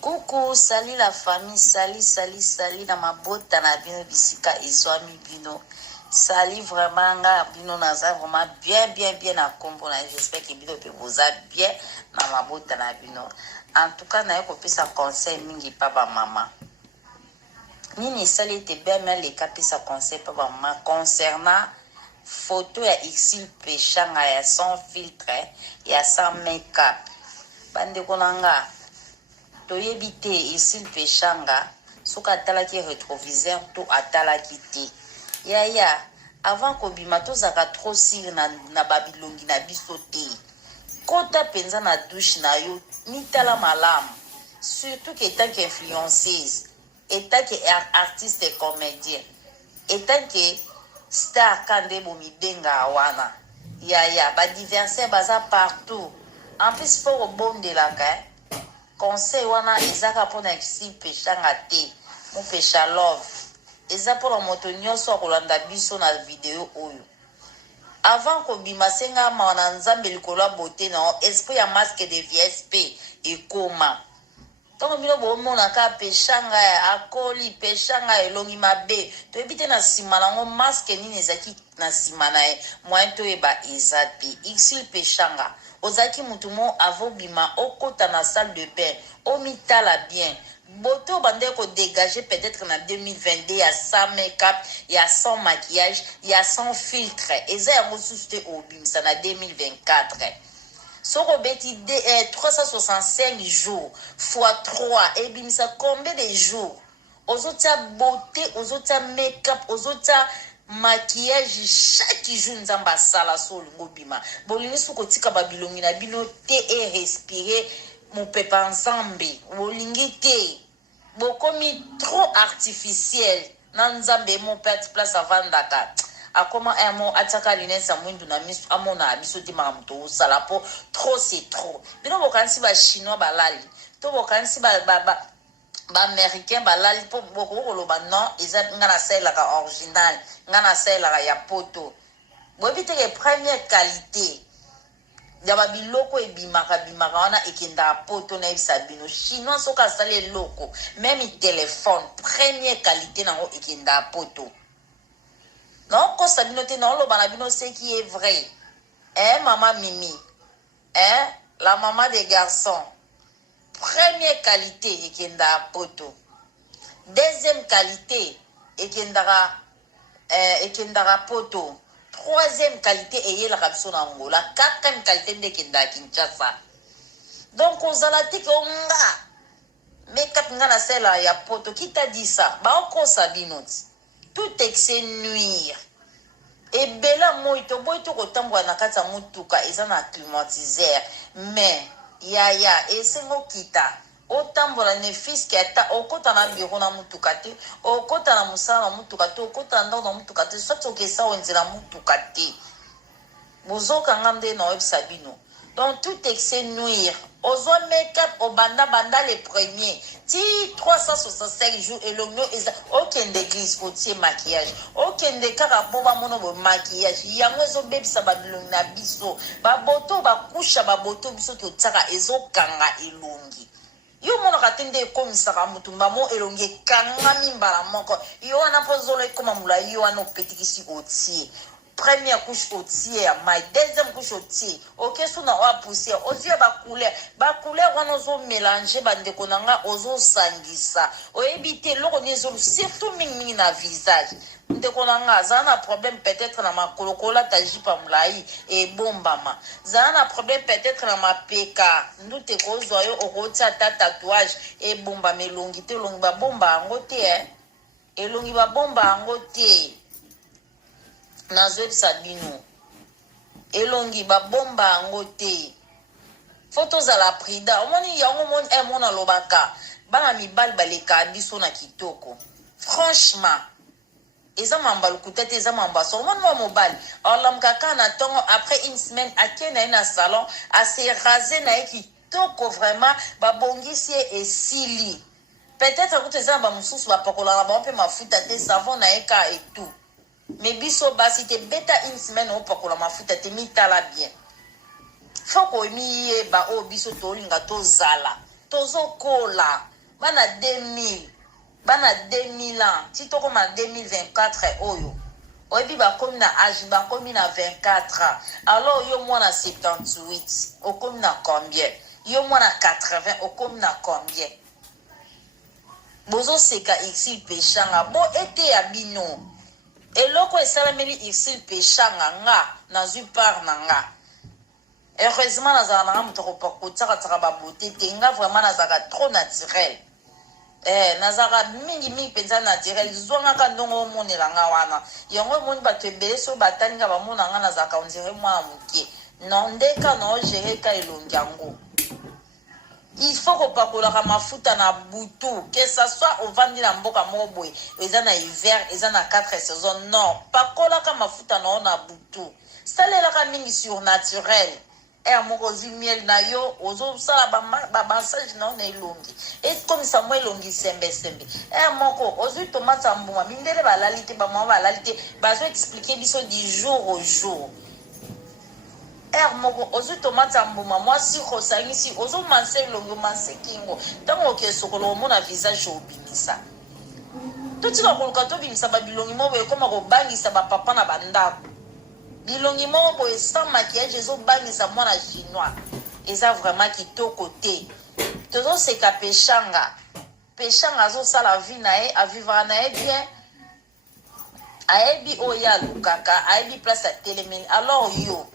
Coucou, salut la famille, salut na mabota na bino bisika ezwami bino. Salut vraiment nga bino naza vraiment bien na kombo na j'espère que bino pe vous a bien na mabota na bino. En tout cas na ko pesa conseil mingi pa ba mama. Nini sali te bien mais les kapisa conseil pa ba mama concernant photo ya Xil Pechanga ya sans filtre ya sans make-up. Bande konanga toyebi te Xil Pechanga soki atalaki rétroviseur to atalaki te yaya avant kobima tozaka trop sire na babilongi na biso te kota penza na douche na yo mitala malamu surtout que etant que influenceuse etant que artiste et comédien etant que star kande bomibenga wana yaya badiversaire baza partout en plus fo kobondelaka conseil wana ezaka mpona Xil Pechanga te mopesha love eza mpona moto nyonso akolanda biso na video oyo avant kobima senga mawana nzambe likolo ya bote na esprit ya masque de VSP ekoma ntango bino bomonaka Pechanga akoli Pechanga elongi mabe toyebi te na nsima nango masque nini ezalaki na nsima na ye moyen toyeba eza te Xil Pechanga ozaki mutu mo avobima okota na salle de bain omitala bien boto bande ko dégager peut-être na 2022 ya sans make-up ya sans maquillage ya sans filtre eza yango susu te obimisa na 2024 soko beti 365 jours fois 3 ebimisa combien de jours ozotia beauté ozotia make-up ozotia maquillage chaque jour nzamba sala so lingo bima bolingi suko tika babilongi na bino te et respirer mon pepa nzambe bolingi te bokomi trop artificiel na nzambe mon pet place avandaka akoma emo ataka linesa mwindu na misu amona abiso te mamuto osala po trop c'est trop bino bokanisi ba chinois balali to bokanisi ba américain balali po bokoloba non eza ngana selaka original ngana selaka ya poto boyebi teke première qualité ya babiloko ebimaka wana ekendaka poto na yebisa bino chinois soki asali eloko même téléphone première qualité nango ekendaka poto naokosa bino te naoloba na bino ce qui est vrai mama Mimi la maman des garçons première qualité ekendaka poto deuxième qualité ekendaka poto troisième qualité eyelaka biso na Angola quatrième qualité nde ekendaka Kinshasa donc ozala te ke onga make-up nga na sela ya poto qui t'a dit ça baokosa bino ti tout excès nuire ebela moi toboyi tokotambola na kati ya motuka eza na climatiseur mais yaya esengo kita otambola ne fiske ata okota na biro na mutuka te okota na musala na mutuka te okota na ndako na mutuka te soki okesa wenzela mutuka te bozokanga nde na webisa bino donc tout excès nuire ozwa make-up obanda les premiers ti 365 jours elongo eza okende église otie maquillage okende kaka po bamona bo maquillage yango ezobebisa babilongi na biso baboto bakusha baboto biso totiaka ezokanga elongi yo monaka te nde ekomisaka mutu mbamo elongi ekangami mbala moko yo wana mpo zolo ekoma molai yo wana opetikisi otie première couche otie ya mai deuxième couche otie okesu na oya poussière otie bacouleur wana ozomélange bandeko na nga ozosangisa oyebi te eloko ni ezolu surtout mingimingi na visage ndeko na nga azala na problème peut-être na makolokola ta jipa molai ebombama zala na problème peut-être na mapeka ndute kozwa yo okotia ata tatouage ebombama elongi te elongi babomba yango te elongi babomba yango te nazoyebisa bino elongi babomba yango te fo tozala prida omoni yango mona alobaka bana mibali baleka biso na kitoko franchement eza mamba lokuta te eza mamba so omoni mwa mobali alamuka kaka na ntongo après une semaine ake na ye na salon ase rase na ye kitoko vraiment babongisi ye esili peut-être kuta eza na bamosusu bapakolaka bango mpe mafuta te savon na ye ka etout mais biso basi te beta une semaine opakola mafuta te mitala bien foko miyeba o biso tolinga tozala tozo kola bana 2000 bana 2000 ans ti tokoma 2024 oyo oyebi bakomi na âge bakomi na 24 ans alors yo mwana 78 okomi na combien yo mwana 80 okomi na combien bozoseka isil peshanga bo ete ya bino eloko esalameli isil peshanga nga nazwi part na nga heureusement nazala nanga moto kotiaka babote te nga vraiment nazalaka trop naturel nazalaka mingi mpenza naturel zwangaka ndongo omonela nga wana yango emoni bato ebele so batalinga bamona nga nazalaka ondire mwana moke non ndeka naogéreka elongi yango il faut kopakolaka mafuta na butu que ça soit ovandi na mboka moko boye eza na hiver eza na 4 saison non pakolaka mafuta nao na butu salelaka mingi surnaturel moko ozwi miel na yo ozosala bamassage nao na elongi ekomisa mwa elongi sembesembe moko ozwi tomate ya mbuma mindele balali te bamwa balali te bazoexplike biso du jour au jour moko ozwi tomate ya mbuma mwasi osangisi ozomanse elongi omanse kingo ntango okesokolo omona visage obimisa totika koluka tobimisa babilongi moko ekoma kobangisa bapapa na bandako bilongi moko boye sans maquillage ezobangisa mwana chinois eza vraiment kitoko te tozoseka peshanga azosala vie na ye avivaka na ye bien ayebi oyo alukaka ayebi place ya telemeli alors yo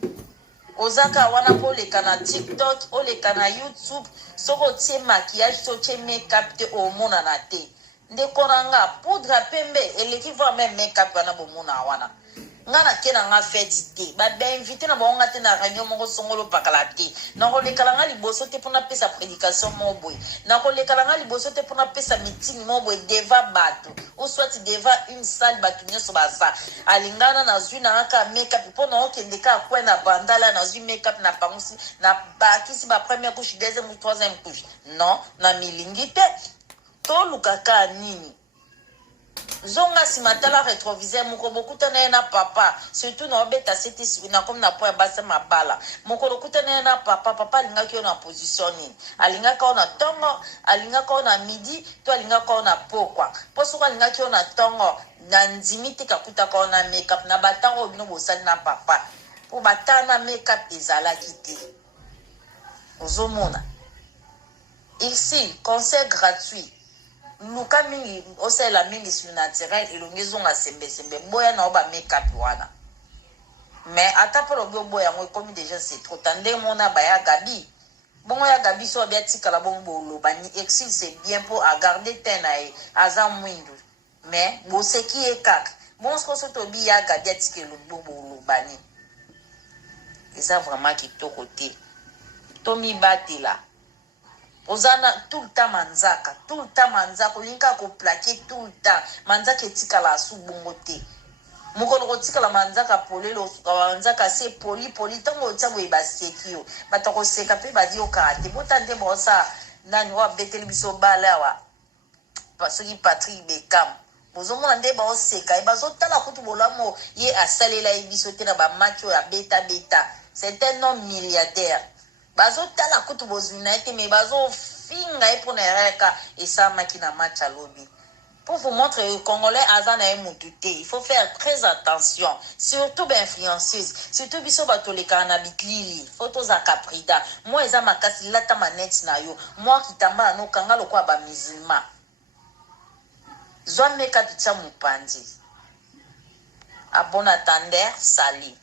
ozaka wana mpo oleka na tiktok oleka na youtube soki otie maquillage to otie makeup te omonana te ndeko na nga poudre pembe eleki vraiment makeup wana bomona wana nga na ke na nga fete te bainvite na bango nga te na réunion moko songolo pakala te nakolekala nga liboso te mpona pesa prédication moko boye nakolekala nga liboso te mpona pesa meeting moko boye deva bato ou soit deva une salle bato nyonso baza alingana nazwi na nga ka makeup mpo na okende ka kwe na bandala nazwi makeup na pangosi na bakisi ba première couche deuxième ou troisième couche non na milingi te tolukaka nini zonga nsima tala rétroviseur moko bokutana ye na papa surtout na obeta seti na komi na po ya basa mabala mokolo okutana ye na papa alingaki yo na position nini alingaka yo na ntongo alingaka yo na midi to alingaka yo na pokwa mpo soko alingaki yo na ntongo na ndimi te kakutaka yo na makeup na batango oyo bino bosali na papa mpo batala na makeup ezalaki te ozomona ici conseil gratuit luka mingi osalela mingi surnaturel elongi ezonga sembesembe boya na oba makeup wana mais ata mpo lobi oboya yango ekomi déjà c'est trop tande mona baya gabi bongo ya gabi so abi atikala bongo boloba ni exil c'est bien mpo agarde te na ye aza mwindu mais boseki ye kaka bongo soko so tobi ya gabi atika elongi bongo boloba ni eza vraiment kitoko te tomibatela ozana tout le temps manzaka olinga koplake tout le temps manzaka etikala asu bongo te mokolo kotikala manzaka polelo manzaka se poli ntango otia boye baseki yo bato koseka mpe badi okaka te bota nde bosa nani oyo abeteli biso bale awa soki Patrick Beckham bozomona nde baoseka ye bazotala kutu bolamo ye asalela ye biso te na bamaki oyo abeta c'est un homme milliardaire bazotala kutu bozwi na ye te me bazofinga ye mpo na ereka esamaki na match alobi pour vous montrer que Congolais aza na ye mutu te il faut faire très attention surtout bainfluenceuse surtout biso batolekaka na bitlili fo tozaka prida moi eza makasi lata maneti na yo moi kitambala nokanga lokola bamusulman zwa meka tutya mopanzi abona tander sali